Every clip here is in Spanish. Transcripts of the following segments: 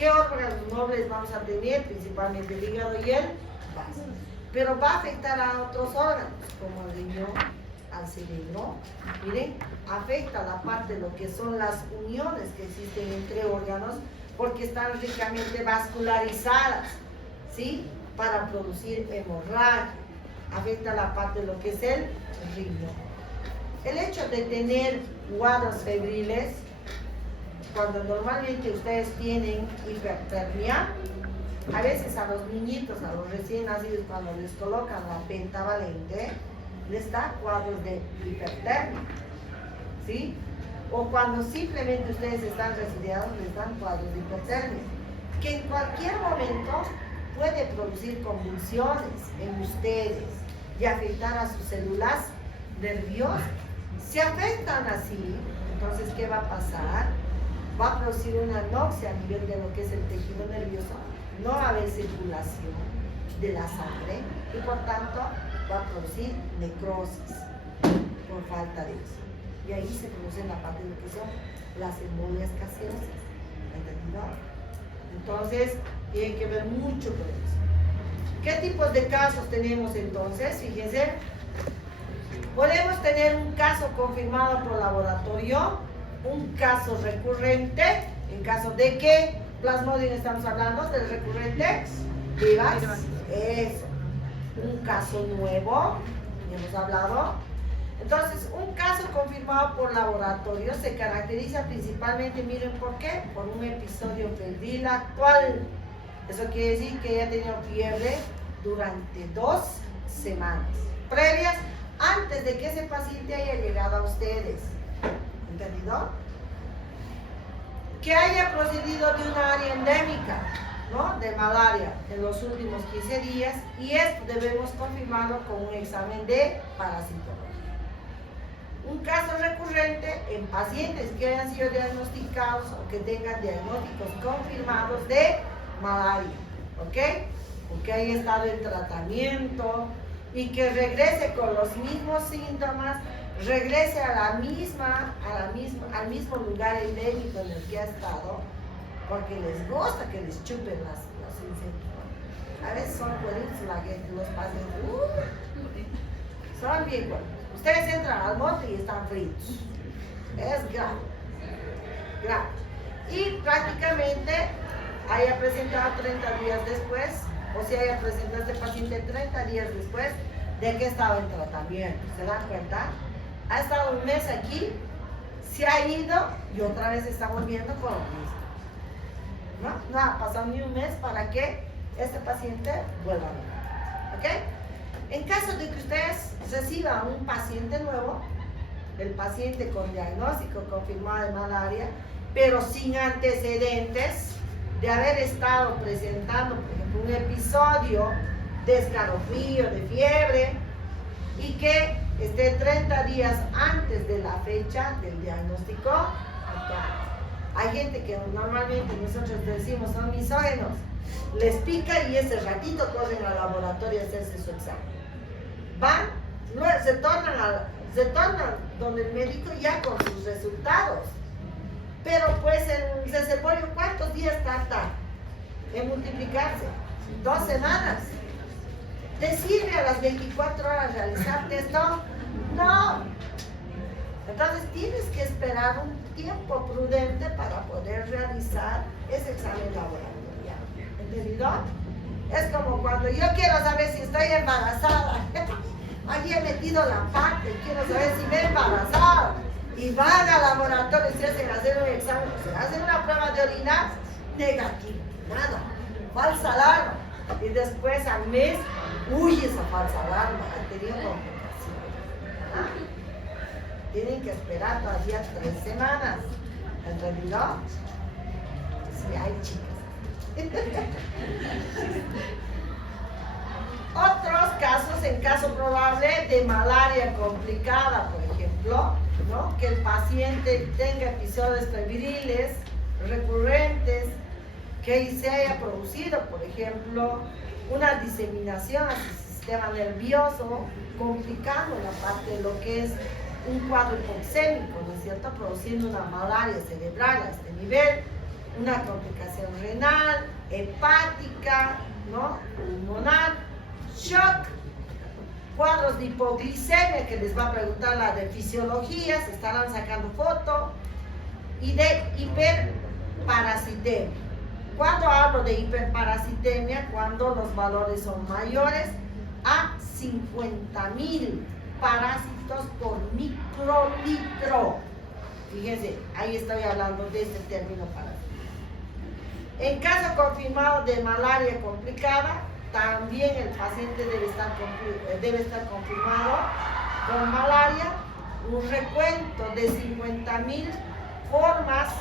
¿Qué órganos nobles vamos a tener? Principalmente el hígado y el vaso. Pero va a afectar a otros órganos, como al riñón, al cerebro. Miren, afecta la parte de lo que son las uniones que existen entre órganos, porque están ricamente vascularizadas, ¿sí? Para producir hemorragia. Afecta la parte de lo que es el riñón. El hecho de tener cuadros febriles, cuando normalmente ustedes tienen hipertermia, a veces a los niñitos, a los recién nacidos, cuando les colocan la pentavalente, les da cuadros de hipertermia, ¿sí? O cuando simplemente ustedes están resfriados, les dan cuadros de hipertermia, que en cualquier momento puede producir convulsiones en ustedes y afectar a sus células nerviosas. Si afectan así, entonces, ¿qué va a pasar? Va a producir una anoxia a nivel de lo que es el tejido nervioso, no va a haber circulación de la sangre y por tanto va a producir necrosis por falta de eso. Y ahí se produce la parte de lo que son las embolias gaseosas. ¿Entendido? Entonces, tiene que ver mucho con eso. ¿Qué tipos de casos tenemos entonces? Fíjense, podemos tener un caso confirmado por laboratorio, un caso recurrente, en caso de que Plasmodium estamos hablando del recurrente, vivas, eso, un caso nuevo, ya hemos hablado. Entonces, un caso confirmado por laboratorio se caracteriza principalmente, miren por qué, por un episodio febril actual. Eso quiere decir que ella ha tenido fiebre durante 2 semanas previas antes de que ese paciente haya llegado a ustedes. ¿Entendido? Que haya procedido de una área endémica, ¿no?, de malaria en los últimos 15 días, y esto debemos confirmarlo con un examen de parasitología. Un caso recurrente en pacientes que hayan sido diagnosticados o que tengan diagnósticos confirmados de malaria, ¿ok? O que haya estado en tratamiento y que regrese con los mismos síntomas, regrese al mismo lugar endémico en el que ha estado, porque les gusta que les chupen los insectos. A veces son buenos la gente, los pacientes, son bien buenos. Ustedes entran al monte y están fritos. Es grave, grave. Y prácticamente haya presentado 30 días después, o si haya presentado este paciente 30 días después de que estaba en tratamiento. ¿Se dan cuenta? Ha estado un mes aquí, se ha ido y otra vez está volviendo con lo mismo. No ha pasado ni un mes para que este paciente vuelva a venir. ¿Ok? En caso de que ustedes reciban un paciente nuevo, el paciente con diagnóstico confirmado de malaria, pero sin antecedentes de haber estado presentando, por ejemplo, un episodio de escalofrío, de fiebre, y que esté 30 días antes de la fecha del diagnóstico actual. Hay gente que normalmente nosotros decimos son misógenos, les pica y ese ratito corren al laboratorio a hacerse su examen. Van, se tornan donde el médico ya con sus resultados. Pero pues el reservorio, ¿cuántos días tarda en multiplicarse? 2 semanas. ¿Te sirve a las 24 horas realizarte esto? No. Entonces tienes que esperar un tiempo prudente para poder realizar ese examen laboratorial. ¿Entendido? Es como cuando yo quiero saber si estoy embarazada. Allí he metido la pata y quiero saber si me he embarazado. Y van al laboratorio y se hacen hacer un examen, se hacen una prueba de orina, negativo, nada, falsa alarma. Y después al mes, uy, esa falsa alarma ha tenido complicaciones. Tienen que esperar todavía 3 semanas. ¿Entendido? Sí, hay chicas. Otros casos, en caso probable de malaria complicada, por ejemplo, ¿no?, que el paciente tenga episodios febriles recurrentes, que se haya producido, por ejemplo, una diseminación a su sistema nervioso, complicando la parte de lo que es un cuadro hipoxémico, ¿no es cierto?, produciendo una malaria cerebral a este nivel. una complicación renal, hepática, ¿no? Pulmonar, shock, cuadros de hipoglicemia, que les va a preguntar la de fisiología, se estarán sacando foto, y de hiperparasitemia. Cuando hablo de hiperparasitemia, cuando los valores son mayores a 50.000 parásitos por microlitro. Fíjense, ahí estoy hablando de este término parásito. En caso confirmado de malaria complicada, también el paciente debe estar confirmado con malaria, un recuento de 50.000 formas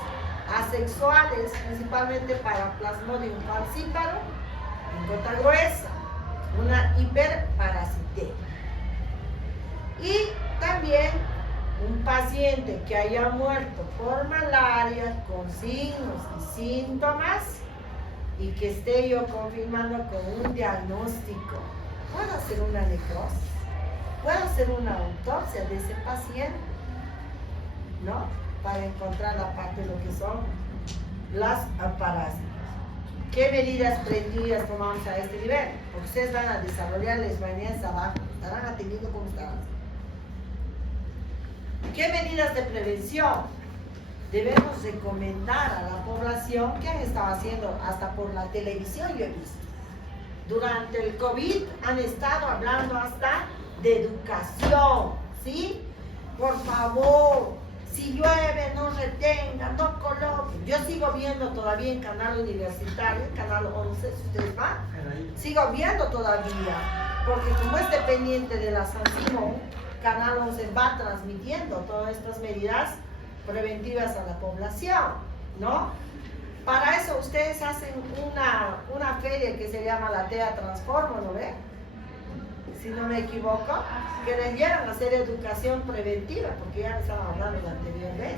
asexuales, principalmente para Plasmodium falciparum, en gota gruesa, una hiperparasitemia. Y también un paciente que haya muerto por malaria con signos y síntomas y que esté yo confirmando con un diagnóstico, ¿puedo hacer una necrosis? ¿Puedo hacer una autopsia de ese paciente? ¿No? Para encontrar la parte de lo que son las parásitos. ¿Qué medidas preventivas tomamos a este nivel? Porque ustedes van a desarrollar las mañanas abajo, estarán atendiendo como estaban. ¿Qué medidas de prevención debemos recomendar a la población? Que han estado haciendo hasta por la televisión, yo he visto. Durante el COVID han estado hablando hasta de educación, ¿sí? Por favor, si llueve, no retengan, no coloquen. Yo sigo viendo todavía en canal universitario, canal 11, si ustedes van, sigo viendo todavía, porque como es dependiente de la San Simón, Canal 11 va transmitiendo todas estas medidas preventivas a la población, ¿no? Para eso ustedes hacen una feria que se llama la TEA Transforma, ¿no ve? Si no me equivoco, que les llevan a hacer educación preventiva, porque ya estaban hablando la anterior vez.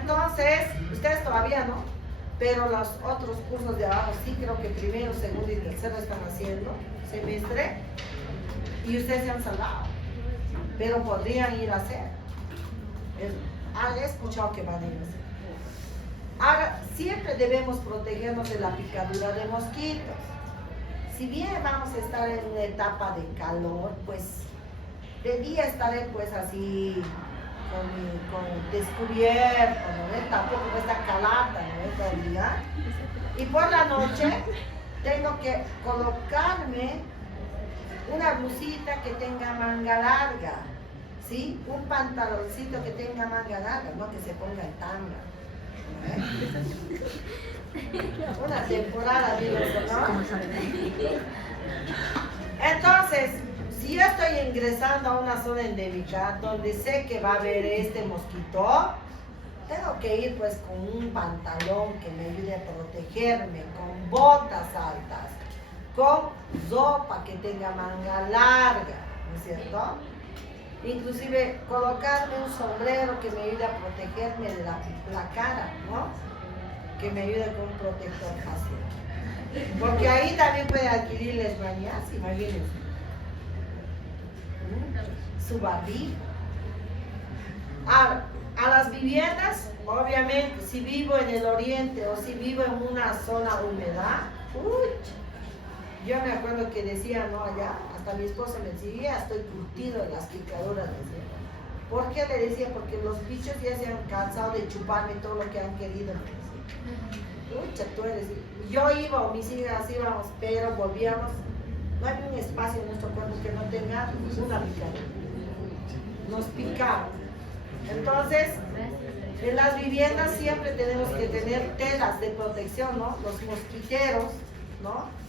Entonces, ustedes todavía no, pero los otros cursos de abajo sí, creo que primero, segundo y tercero están haciendo semestre, y ustedes se han salvado, pero podrían ir a hacer. He escuchado que van a ir a hacer. Ahora, siempre debemos protegernos de la picadura de mosquitos. Si bien vamos a estar en una etapa de calor, pues de día estaré pues así con descubierto, ¿no? Tampoco esta calata, ¿no? Todo el día. Y por la noche tengo que colocarme una blusita que tenga manga larga, ¿sí? Un pantaloncito que tenga manga larga, no que se ponga en tanga. Una temporada, digo, ¿no? Entonces, si yo estoy ingresando a una zona endémica donde sé que va a haber este mosquito, tengo que ir pues con un pantalón que me ayude a protegerme, con botas altas, con ropa que tenga manga larga, ¿no es cierto? Inclusive colocarme un sombrero que me ayude a protegerme de la cara, ¿no? Que me ayude con un protector facial. Porque ahí también puede adquirir leishmaniasis, imagínense. Su barbijo. Ahora, a las viviendas, obviamente, si vivo en el oriente o si vivo en una zona húmeda, yo me acuerdo que decía, no, allá, hasta mi esposa me decía, estoy curtido en las picaduras. ¿Por qué le decía? Porque los bichos ya se han cansado de chuparme todo lo que han querido. Pucha, tú eres. Yo iba, o mis hijas íbamos, pero volvíamos. No hay un espacio en nuestro cuerpo que no tenga una picadura. Nos picaban. Entonces, en las viviendas siempre tenemos que tener telas de protección, ¿no? Los mosquiteros, ¿no?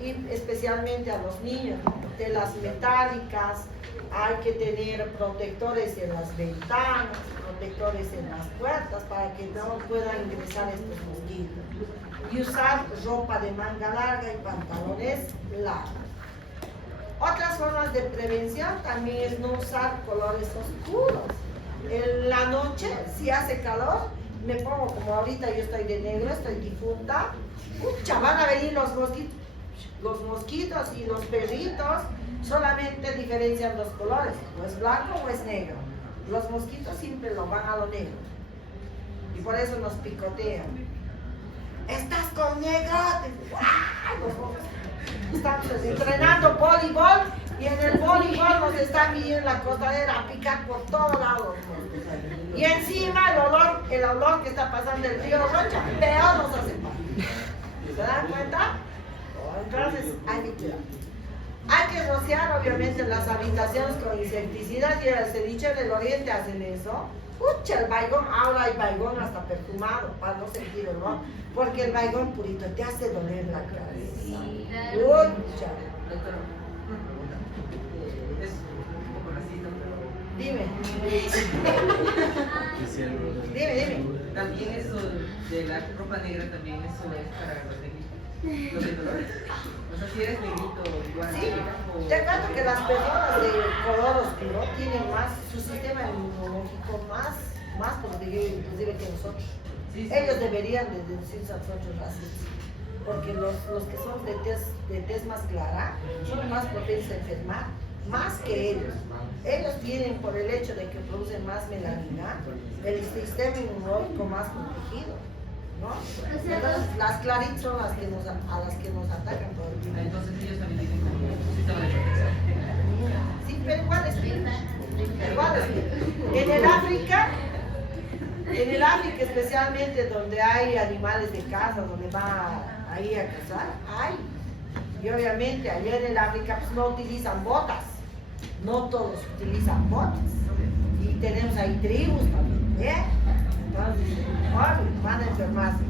Y especialmente a los niños, ¿no? Telas metálicas, hay que tener protectores en las ventanas, protectores en las puertas para que no puedan ingresar estos mosquitos. Y usar ropa de manga larga y pantalones largos. Otras formas de prevención también es no usar colores oscuros. En la noche, si hace calor, me pongo como ahorita yo estoy de negro, estoy difunta. Pucha, van a venir los mosquitos. Los mosquitos y los perritos solamente diferencian los colores, o es blanco o es negro. Los mosquitos siempre lo van a lo negro y por eso nos picotean. estás con negro. Estamos entrenando voleibol y en el voleibol nos están viniendo la costadera a picar por todos lados. Y encima el olor que está pasando del río Rocha, peor nos hace falta. ¿Se dan cuenta? Entonces hay que cuidar. Hay que rociar obviamente las habitaciones con insecticidas y el ceviche del oriente hacen eso. Pucha, el baigón, ahora hay baigón hasta perfumado para no sentir olor, porque el baigón purito te hace doler la cabeza. Pucha. Doctor, es un poco racista, pero... Dime. Dime. También eso de la ropa negra, también eso es para los negritos, los de colores. O sea, si eres negrito igual. Sí, o... te cuento que las personas de color oscuro tienen más, su sistema inmunológico más protegido inclusive que nosotros. Sí. Ellos deberían de decirse a nosotros racistas, porque los que son de tez más clara son más propensos a enfermar, más que ellos. Ellos tienen, por el hecho de que producen más melanina, el sistema inmunológico más protegido, ¿no? Entonces, las claritas son a las que nos atacan todo el tiempo. Entonces ellos también tienen como un sistema de protección. Sí, pero igual es bien. En el África especialmente donde hay animales de caza, donde va ahí a cazar, hay. Y obviamente allá en el África pues, no utilizan botas. No todos utilizan botas. Y tenemos ahí tribus también, ¿eh? Entonces, van a enfermarse.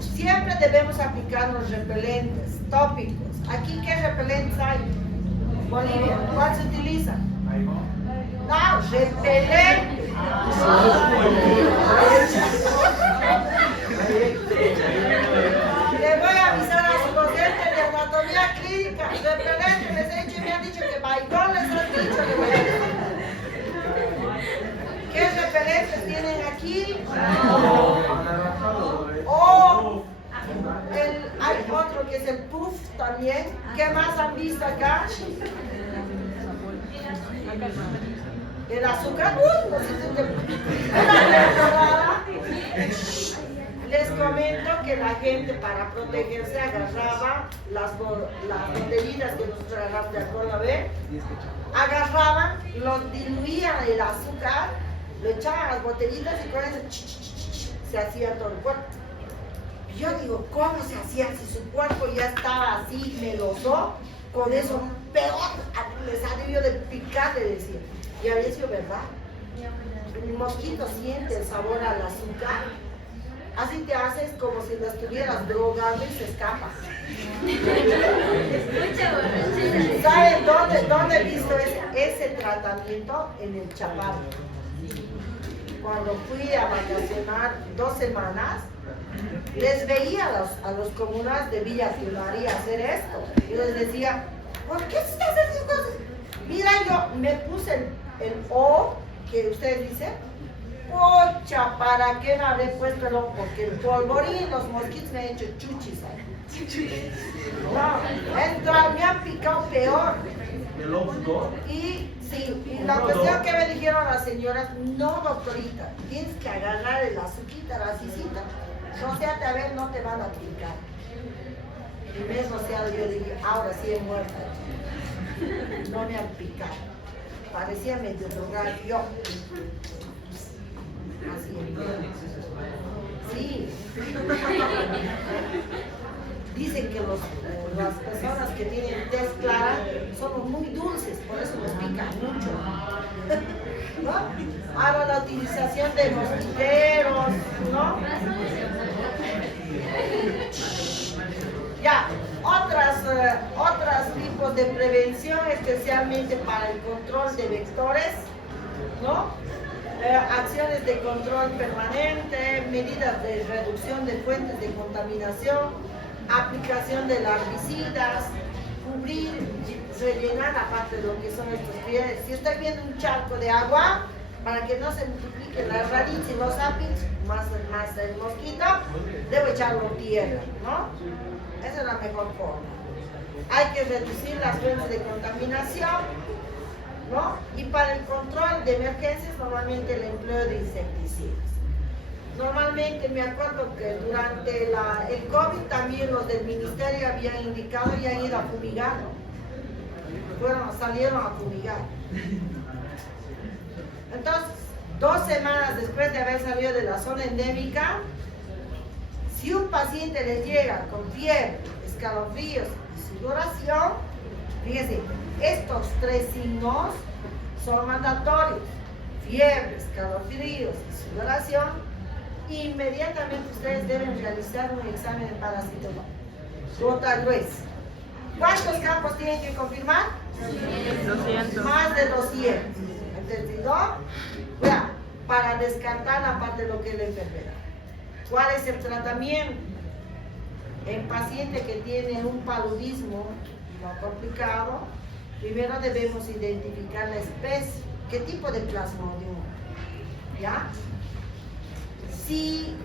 Siempre debemos aplicar los repelentes tópicos. Aquí, ¿qué repelentes hay? Bolivia, ¿cuál se utiliza? No, repelente. Le voy a avisar a su docente de anatomía clínica. Repelente les he dicho y me han dicho que baigón les han dicho. Le voy a decir. ¿Qué repelentes tienen aquí? Hay otro que es el puff también. ¿Qué más han visto acá? El azúcar, no sé si les comento que la gente para protegerse agarraba las botellitas que nosotros agarramos de alcohol, ¿no ve? Agarraban, los diluían el azúcar, lo echaban a las botellitas y con eso se hacía todo el cuerpo. Yo digo, ¿cómo se hacía si su cuerpo ya estaba así meloso? Con eso peor, les ha debido de picar, le decía. Y había sido verdad. El mosquito siente el sabor al azúcar. Así te haces como si lo estuvieras drogando y se escapa. ¿Saben dónde he visto ese tratamiento? En el Chaparro. Cuando fui a vacacionar 2 semanas, les veía a los comunas de Villa Tulari hacer esto. Y les decía, ¿por qué se están haciendo estas cosas? Mira, yo me puse el O que ustedes dicen. Pocha, ¿para qué me habré puesto el O? Porque el polvorín, los mosquitos me han hecho chuchis ahí. No, me han picado peor. Y sí, y la cuestión que me dijeron las señoras, no doctorita, tienes que agarrar el azuquita, la cisita, rociate a ver, no te van a picar. Y me he rociado, yo dije, ahora sí he muerto. No me han picado. Parecía medio drogado yo. Así es. Sí. Dicen que las personas que tienen tez clara son muy dulces, por eso les pica mucho. ¿No? Ahora la utilización de mosquiteros, ¿no? Ya, otros tipos de prevención, especialmente para el control de vectores, ¿no? Acciones de control permanente, medidas de reducción de fuentes de contaminación, aplicación de herbicidas, cubrir, rellenar aparte de lo que son estos pies. Si estoy viendo un charco de agua, para que no se multipliquen las raíces y los apis, más el mosquito, debo echarlo tierra, ¿no? Esa es la mejor forma. Hay que reducir las fuentes de contaminación, ¿no? Y para el control de emergencias, normalmente el empleo de insecticidas. Normalmente me acuerdo que durante el COVID también los del ministerio habían indicado y han ido a fumigar. Salieron a fumigar. Entonces, 2 semanas después de haber salido de la zona endémica, si un paciente les llega con fiebre, escalofríos y sudoración, fíjense, estos 3 signos son mandatorios: fiebre, escalofríos y sudoración. Inmediatamente ustedes deben realizar un examen de parasitología. Gota gruesa. ¿Cuántos campos tienen que confirmar? 200. Más de 200. ¿Entendido? Ya, para descartar la parte de lo que es la enfermedad. ¿Cuál es el tratamiento? En paciente que tiene un paludismo no complicado, primero debemos identificar la especie, qué tipo de plasmodium, ¿ya? Si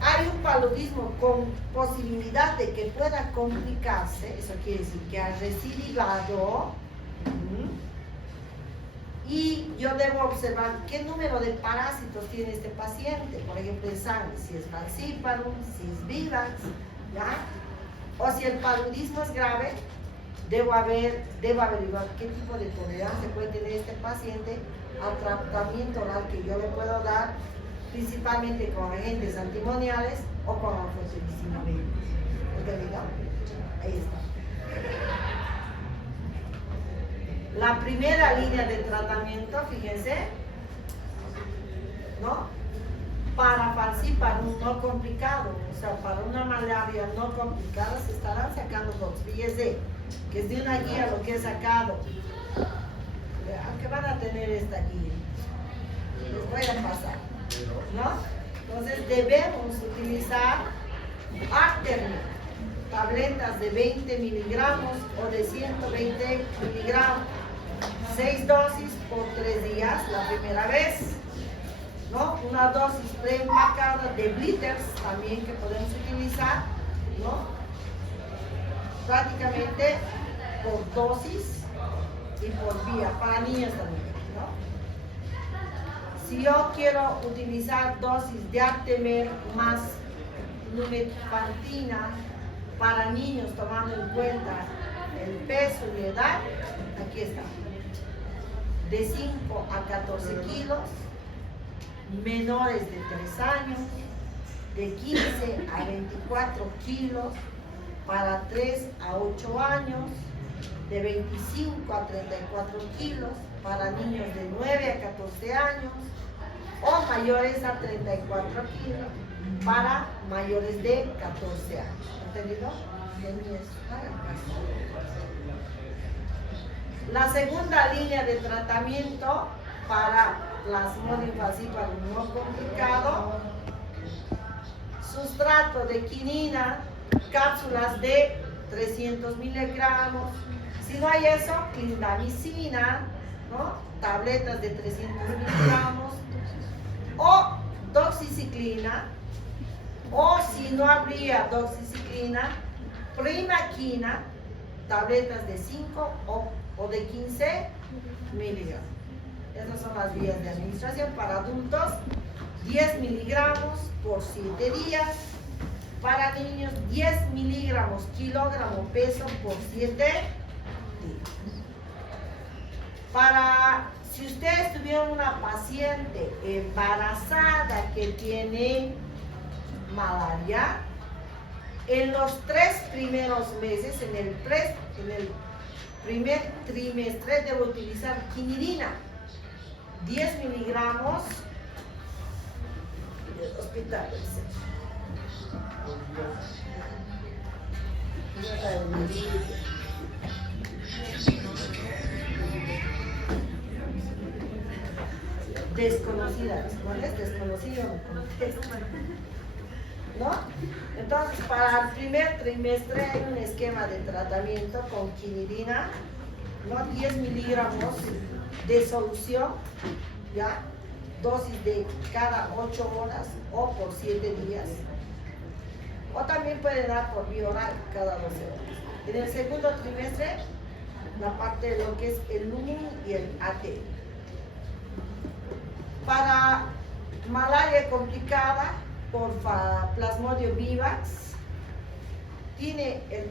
hay un paludismo con posibilidad de que pueda complicarse, eso quiere decir que ha recidivado, y yo debo observar qué número de parásitos tiene este paciente, por ejemplo en sangre, si es falciparum, si es vivax, ¿ya? O si el paludismo es grave, debo averiguar qué tipo de tolerancia puede tener este paciente al tratamiento oral que yo le puedo dar, principalmente con agentes antimoniales o con anfosilicinamida. ¿Entendido? Ahí está. La primera línea de tratamiento, fíjense, ¿no? Para falciparum no complicado, o sea, para una malaria no complicada se estarán sacando dos. Fíjense, que es de una guía lo que he sacado. ¿Qué van a tener esta guía? Les voy a pasar, ¿no? Entonces debemos utilizar Artemis, tabletas de 20 miligramos o de 120 miligramos, 6 dosis por 3 días la primera vez, ¿no? Una dosis preempacada de blitters también que podemos utilizar, ¿no? Prácticamente por dosis y por vía, para niños también, ¿no? Si yo quiero utilizar dosis de Artemer más lumefantrina para niños, tomando en cuenta el peso y la edad, aquí está, de 5 a 14 kilos, menores de 3 años, de 15 a 24 kilos, para 3 a 8 años, de 25 a 34 kilos, para niños de 9 a 14 años, o mayores a 34 kilos, para mayores de 14 años. ¿Entendido? La segunda línea de tratamiento para Plasmodium falciparum no complicado, sustrato de quinina, cápsulas de 300 miligramos. Si no hay eso, clindamicina, ¿no? Tabletas de 300 miligramos, o doxiciclina, o si no habría doxiciclina, primaquina, tabletas de 5 o de 15 miligramos. Esas son las vías de administración. Para adultos, 10 miligramos por 7 días. Para niños, 10 miligramos kilogramo peso por 7 días. Si ustedes tuvieron una paciente embarazada que tiene malaria, en los 3 primeros meses, en el primer trimestre, debe utilizar quinidina, 10 miligramos del hospital del centro. Desconocida, ¿cuál es? Desconocido, ¿no? Entonces, para el primer trimestre hay un esquema de tratamiento con quinidina, ¿no? 10 miligramos de solución, ¿ya? Dosis de cada 8 horas o por 7 días. O también pueden dar por vía oral cada 12 horas. En el segundo trimestre, la parte de lo que es el lumen y el AT. Para malaria complicada, por Plasmodium vivax. Tiene el